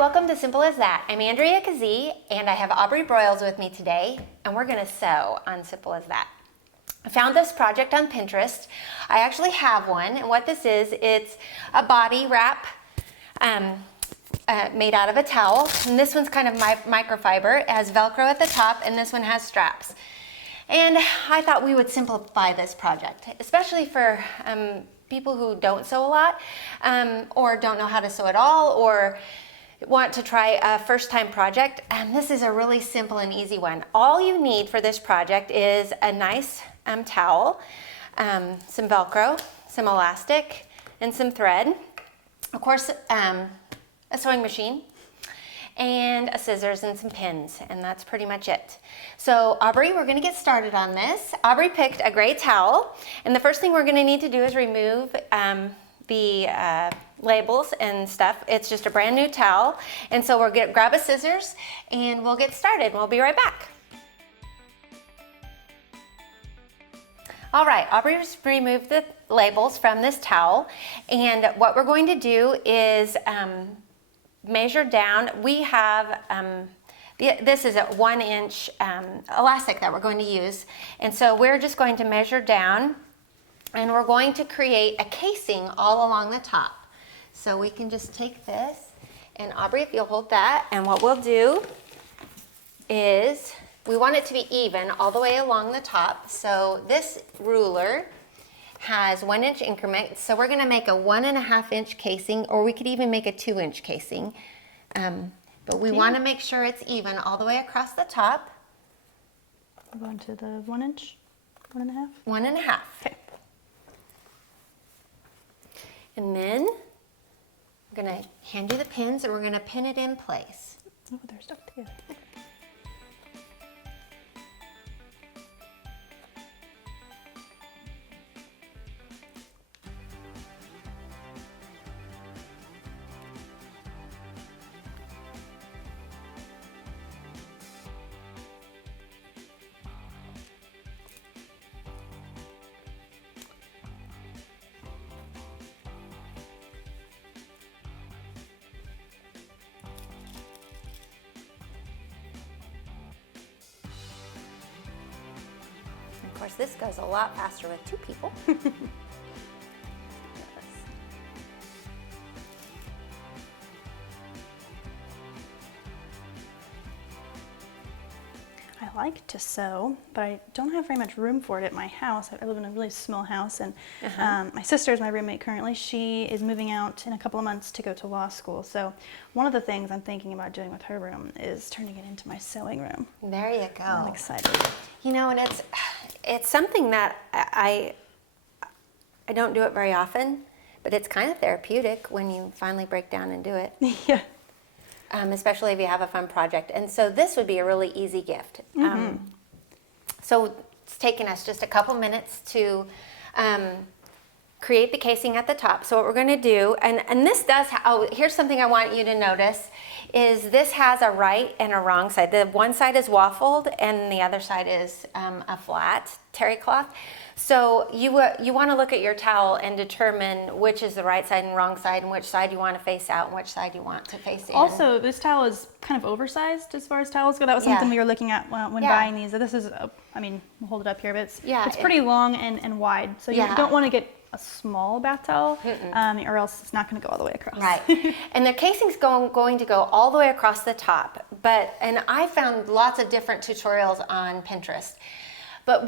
welcome to Simple as That. I'm Andrea Keesee, and I have Aubree Broyles with me today, and we're going to sew on Simple as That. I found this project on Pinterest. I actually have one, and what this is, it's a body wrap made out of a towel, and this one's kind of microfiber. It has Velcro at the top, and this one has straps. And I thought we would simplify this project, especially for people who don't sew a lot, or don't know how to sew at all, or want to try a first-time project. This is a really simple and easy one. All you need for this project is a nice towel, some Velcro, some elastic, and some thread. Of course, a sewing machine, and a scissors and some pins, and that's pretty much it. So Aubree, we're gonna get started on this. Aubree picked a gray towel, and the first thing we're gonna need to do is remove the labels and stuff. It's just a brand new towel, and so we'll grab a scissors and we'll get started. We'll be right back. All right, Aubree's removed the labels from this towel, and what we're going to do is measure down. We have this is a 1-inch elastic that we're going to use, and so we're just going to measure down, and we're going to create a casing all along the top. So we can just take this, and Aubree, if you'll hold that, and what we'll do is we want it to be even all the way along the top. So this ruler has 1-inch increments, so we're going to make a 1.5-inch casing, or we could even make a 2-inch casing. But we want to make sure it's even all the way across the top. We're going to the 1-inch, 1.5? 1.5. Okay. And then I'm going to hand you the pins, and we're going to pin it in place. Oh, they're stuck together. Of course, this goes a lot faster with 2 people. I like to sew, but I don't have very much room for it at my house. I live in a really small house, and my sister is my roommate currently. She is moving out in a couple of months to go to law school. So one of the things I'm thinking about doing with her room is turning it into my sewing room. There you go. I'm excited. You know, and it's something that I don't do it very often, but it's kind of therapeutic when you finally break down and do it. Yeah. Especially if you have a fun project. And so this would be a really easy gift. So it's taken us just a couple minutes to create the casing at the top. So what we're going to do, and this does, here's something I want you to notice, is this has a right and a wrong side. The one side is waffled, and the other side is a flat terry cloth. So you want to look at your towel and determine which is the right side and wrong side, and which side you want to face out and which side you want to face in. Also, this towel is kind of oversized as far as towels go. That was something we were looking at when buying these. This is, I mean, we'll hold it up here, but it's pretty long and wide. So you don't want to get a small bath towel, or else it's not going to go all the way across. Right. And the casing's going to go all the way across the top. And I found lots of different tutorials on Pinterest. But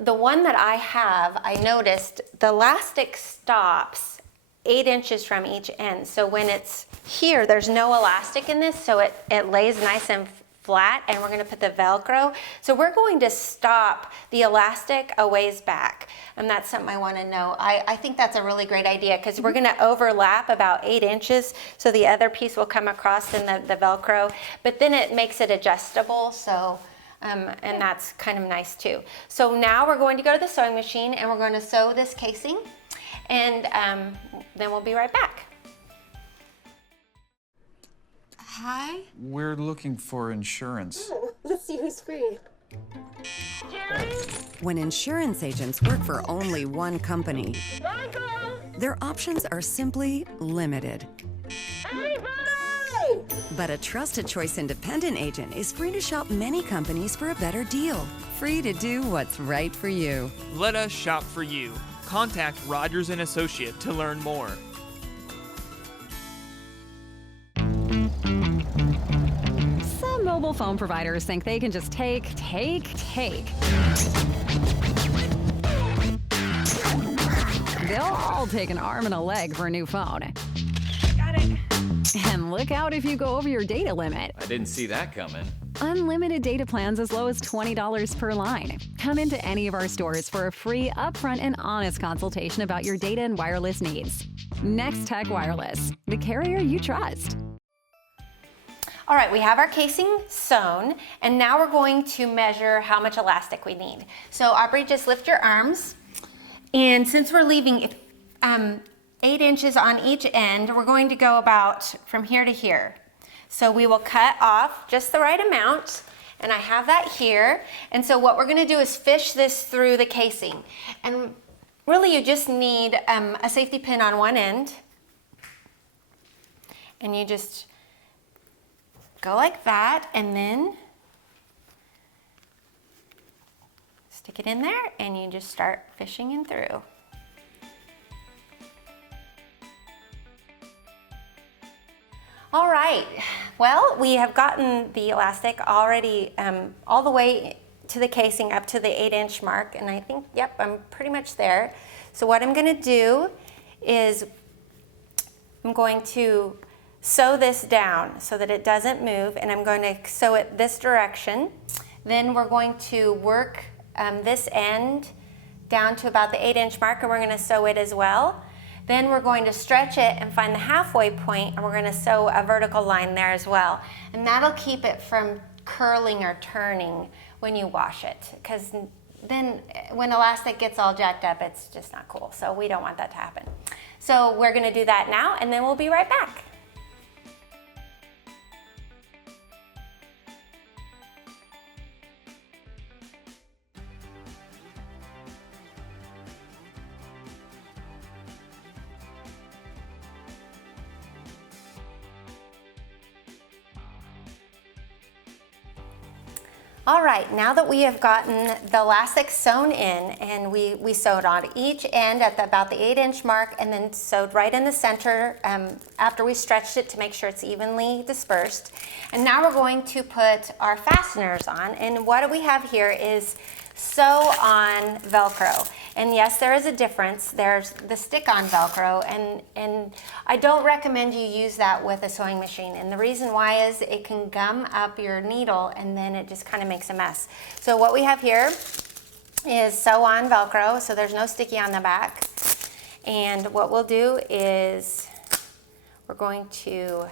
the one that I have, I noticed the elastic stops 8 inches from each end. So when it's here, there's no elastic in this, so it lays nice and flat, and we're going to put the Velcro. So we're going to stop the elastic a ways back, and that's something I want to know. I think that's a really great idea, because we're going to overlap about 8 inches, so the other piece will come across in the Velcro, but then it makes it adjustable, so and that's kind of nice too. So now we're going to go to the sewing machine, and we're going to sew this casing, and then we'll be right back. Hi. We're looking for insurance. Oh, let's see who's free. When insurance agents work for only one company, their options are simply limited. Everybody! But a trusted choice independent agent is free to shop many companies for a better deal. Free to do what's right for you. Let us shop for you. Contact Rogers & Associate to learn more. Some mobile phone providers think they can just take. They'll all take an arm and a leg for a new phone. Got it. And look out if you go over your data limit. I didn't see that coming. Unlimited data plans as low as $20 per line. Come into any of our stores for a free, upfront, and honest consultation about your data and wireless needs. Nex-Tech Wireless, the carrier you trust. All right, we have our casing sewn, and now we're going to measure how much elastic we need. So Aubree, just lift your arms. And since we're leaving 8 inches on each end, we're going to go about from here to here. So we will cut off just the right amount, and I have that here. And so what we're gonna do is fish this through the casing. And really you just need a safety pin on one end. And you just go like that, and then stick it in there, and you just start fishing in through. All right, well, we have gotten the elastic already all the way to the casing up to the 8-inch mark, and I think, yep, I'm pretty much there. So what I'm gonna do is I'm going to sew this down so that it doesn't move, and I'm going to sew it this direction. Then we're going to work this end down to about the 8-inch mark, and we're going to sew it as well. Then we're going to stretch it and find the halfway point, and we're going to sew a vertical line there as well. And that'll keep it from curling or turning when you wash it, because then when elastic gets all jacked up, it's just not cool. So we don't want that to happen. So we're going to do that now, and then we'll be right back. All right, now that we have gotten the elastic sewn in, and we sewed on each end at about the 8-inch mark, and then sewed right in the center after we stretched it to make sure it's evenly dispersed. And now we're going to put our fasteners on, and what we have here is sew on Velcro. And yes, there is a difference. There's the stick-on Velcro, and I don't recommend you use that with a sewing machine. And the reason why is it can gum up your needle, and then it just kind of makes a mess. So what we have here is sew on Velcro, so there's no sticky on the back. And what we'll do is we're going to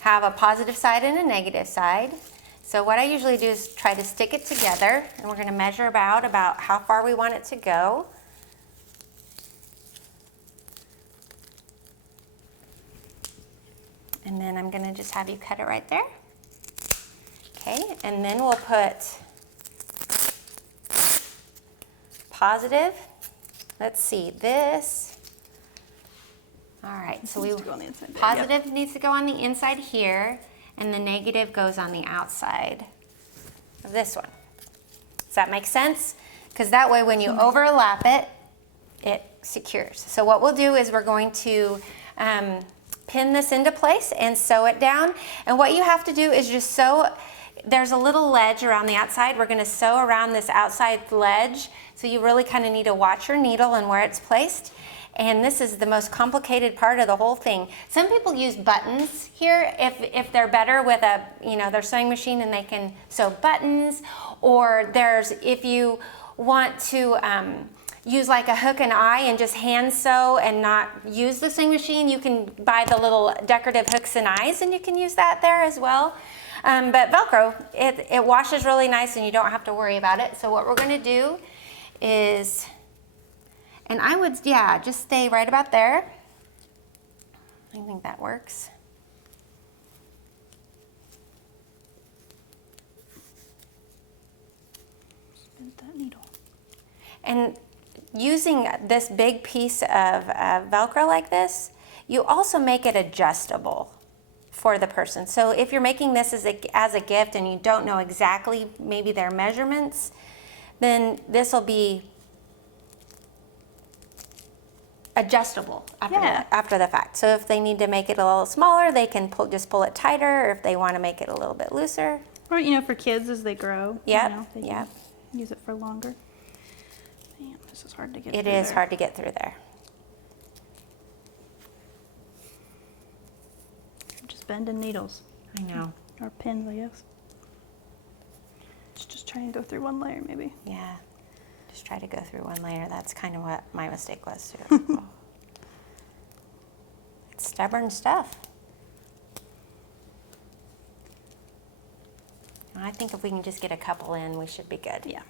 have a positive side and a negative side. So what I usually do is try to stick it together, and we're going to measure about how far we want it to go. And then I'm going to just have you cut it right there. Okay, and then we'll put positive. Let's see, this. All right, so positive needs to go on the inside here, and the negative goes on the outside of this one. Does that make sense? Because that way when you overlap it, it secures. So what we'll do is we're going to pin this into place and sew it down. And what you have to do is just sew, there's a little ledge around the outside. We're gonna sew around this outside ledge. So you really kind of need to watch your needle and where it's placed. And this is the most complicated part of the whole thing. Some people use buttons here if they're better with their sewing machine, and they can sew buttons. Or if you want to use like a hook and eye and just hand sew and not use the sewing machine, you can buy the little decorative hooks and eyes, and you can use that there as well. But Velcro, it washes really nice, and you don't have to worry about it. So what we're gonna do is, and I would, just stay right about there. I think that works. Spin that needle. And using this big piece of Velcro like this, you also make it adjustable for the person. So if you're making this as a gift and you don't know exactly maybe their measurements, then this will be adjustable after the fact. So if they need to make it a little smaller, they can just pull it tighter, or if they want to make it a little bit looser. Or, for kids as they grow. Yep, they can use it for longer. Man, this is hard to get through It is there. hard to get through there. Just bending needles. I know. Or pins, I guess. Just try and go through one layer, maybe. Yeah. Just try to go through one layer. That's kind of what my mistake was too. It's stubborn stuff. I think if we can just get a couple in, we should be good. Yeah.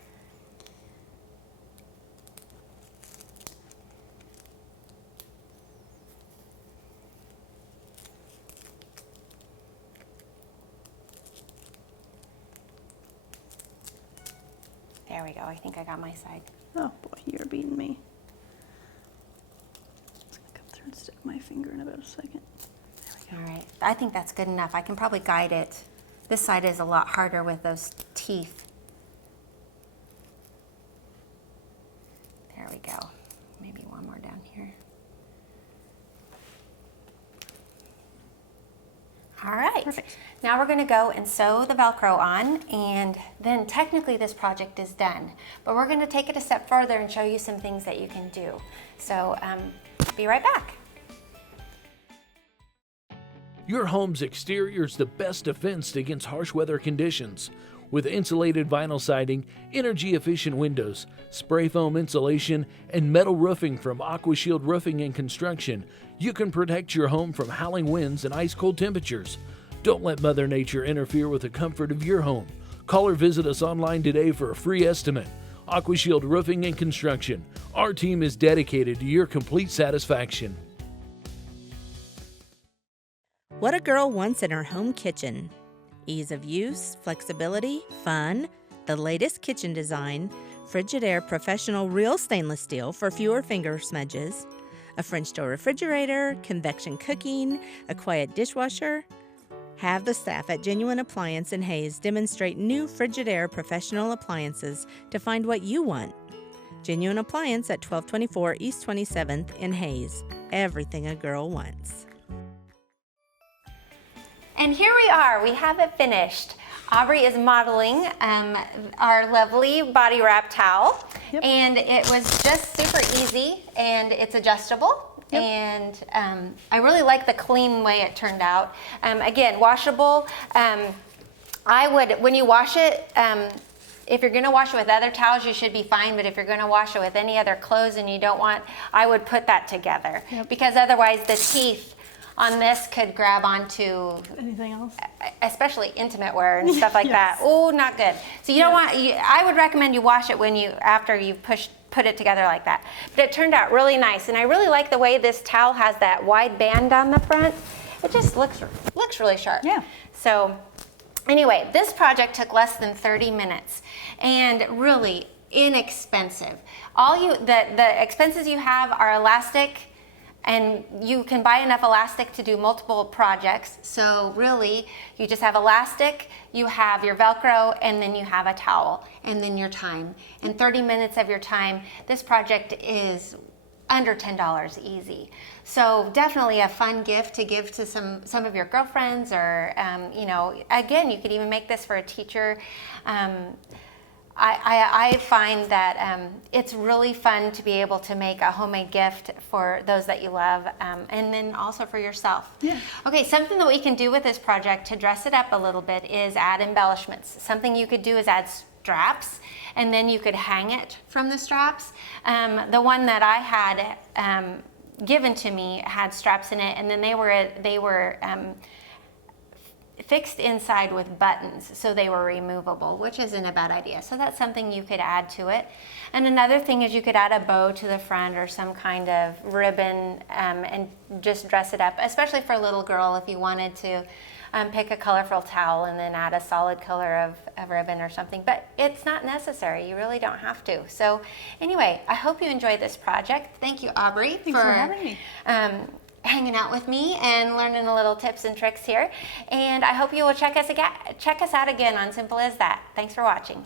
There we go. I think I got my side. Oh boy, you're beating me. It's gonna come through and stick my finger in about a second. All right. I think that's good enough. I can probably guide it. This side is a lot harder with those teeth. There we go. Maybe one more down here. All right. Perfect. Now we're going to go and sew the Velcro on, and then technically this project is done. But we're going to take it a step further and show you some things that you can do. So be right back. Your home's exterior is the best defense against harsh weather conditions. With insulated vinyl siding, energy-efficient windows, spray foam insulation, and metal roofing from AquaShield Roofing and Construction, you can protect your home from howling winds and ice-cold temperatures. Don't let Mother Nature interfere with the comfort of your home. Call or visit us online today for a free estimate. AquaShield Roofing and Construction. Our team is dedicated to your complete satisfaction. What a girl wants in her home kitchen. Ease of use, flexibility, fun, the latest kitchen design, Frigidaire Professional Real Stainless Steel for fewer finger smudges, a French door refrigerator, convection cooking, a quiet dishwasher. Have the staff at Genuine Appliance in Hayes demonstrate new Frigidaire Professional appliances to find what you want. Genuine Appliance at 1224 East 27th in Hayes. Everything a girl wants. And here we are, we have it finished. Aubree is modeling our lovely body wrap towel. Yep. And it was just super easy, and it's adjustable. Yep. And I really like the clean way it turned out. Again, washable. I would, when you wash it, if you're gonna wash it with other towels, you should be fine, but if you're gonna wash it with any other clothes and you don't want, I would put that together. Yep. Because otherwise the teeth on this could grab onto, Anything else? especially intimate wear and stuff like Yes. that. Oh, not good. So you don't want, I would recommend you wash it after you've put it together like that. But it turned out really nice, and I really like the way this towel has that wide band on the front. It just looks really sharp. Yeah. So anyway, this project took less than 30 minutes and really inexpensive. The expenses you have are elastic, and you can buy enough elastic to do multiple projects. So really, you just have elastic, you have your Velcro, and then you have a towel, and then your time. And 30 minutes of your time, this project is under $10 easy. So definitely a fun gift to give to some of your girlfriends, or again, you could even make this for a teacher. I find that it's really fun to be able to make a homemade gift for those that you love, and then also for yourself. Yeah. Okay, something that we can do with this project to dress it up a little bit is add embellishments. Something you could do is add straps, and then you could hang it from the straps. The one that I had given to me had straps in it, and then they were fixed inside with buttons, so they were removable, which isn't a bad idea. So that's something you could add to it. And another thing is you could add a bow to the front or some kind of ribbon, and just dress it up, especially for a little girl if you wanted to pick a colorful towel and then add a solid color of ribbon or something. But it's not necessary. You really don't have to. So anyway, I hope you enjoyed this project. Thank you, Aubree, Thanks for having me. hanging out with me and learning a little tips and tricks here. And I hope you will check us out again on Simple as That. Thanks for watching.